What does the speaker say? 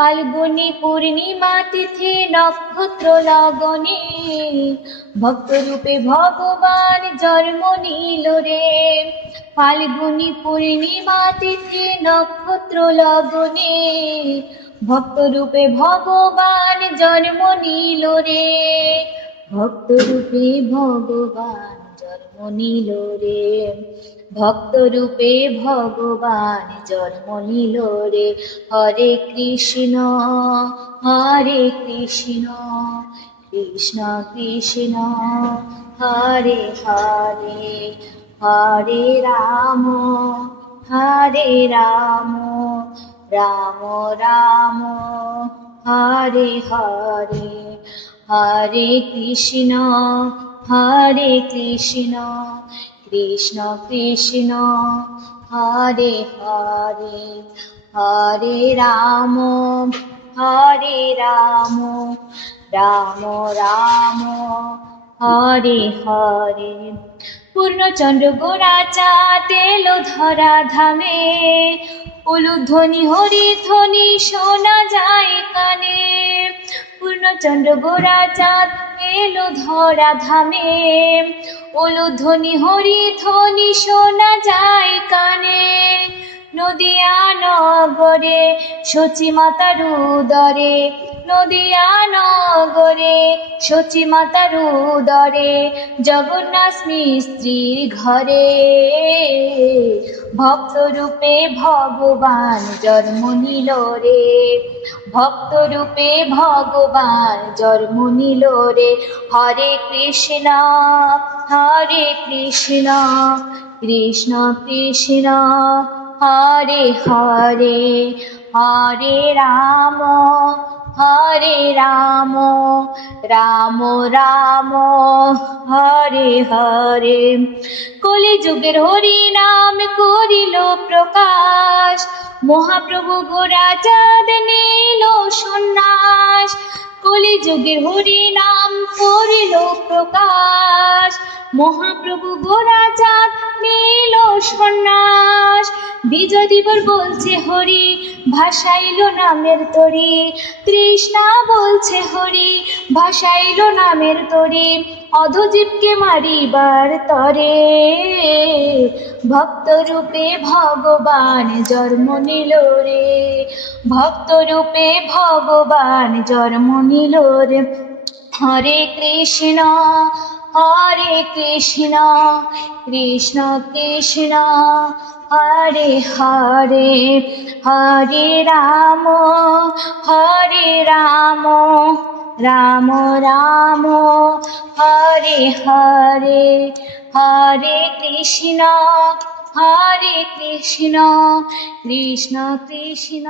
ফাল্গুনী পূর্ণিমা তিথি নক্ষত্র লগনে ভক্তরূপে ভগবান জন্ম নিল রে। ফাল্গুনী পূর্ণিমা তিথি নক্ষত্র লগনে ভক্তরূপে ভগবান জন্ম নিল রে। ভক্তরূপে ভগবান জন্ম নিল রে। ভক্তরূপে ভগবান জন্ম নিল রে। হরে কৃষ্ণ হরে কৃষ্ণ কৃষ্ণ কৃষ্ণ হরে হরে হরে রাম রাম রাম হরে হরে। হরে কৃষ্ণ কৃষ্ণ কৃষ্ণ হরে হরে হরে রাম রাম রাম হরে হরে। পূর্ণচন্দ্র গোরা চাঁদ এলো ধরা ধামে, উলুধ্বনি হরিধ্বনি শোনা যায় কানে। পূর্ণচন্দ্র গোরা চাঁদ এলো ধরা ধামে, উলুধ্বনি হরিধ্বনি শোনা যায় কানে। নদিয়া নগরে সচি মাতার উদরে, নদিয়া নগরে সচি মাতার উদরে জগন্নাথ মিস্ত্রির ঘরে ভক্তরূপে ভগবান জন্ম নিল রে। ভক্তরূপে ভগবান জন্ম নিল রে। হরে কৃষ্ণ কৃষ্ণ কৃষ্ণ হরে হরে হরে রাম রাম রাম হরে হরে। কলিযুগের হরি নাম করিল প্রকাশ, মহাপ্রভু গোরা চাঁদ নিল সন্ন্যাস। কলিযুগের হরি নাম করিল প্রকাশ, মহাপ্রভু গোরা চাঁদ নিল সন্ন্যাস। বিজয় দিবস বলছে হরি, ভাসাইল নামের তরি। তৃষ্ণা বলছে হরি, ভাসাইল নামের তরি। অধোজীবকে মারিবার তরে ভক্তরূপে ভগবান জন্ম নিল রে। ভক্তরূপে ভগবান জন্ম নিল রে। হরে কৃষ্ণ কৃষ্ণ কৃষ্ণ হরে হরে হরে রাম রাম রাম হরে হরে হরে কৃষ্ণ কৃষ্ণ কৃষ্ণ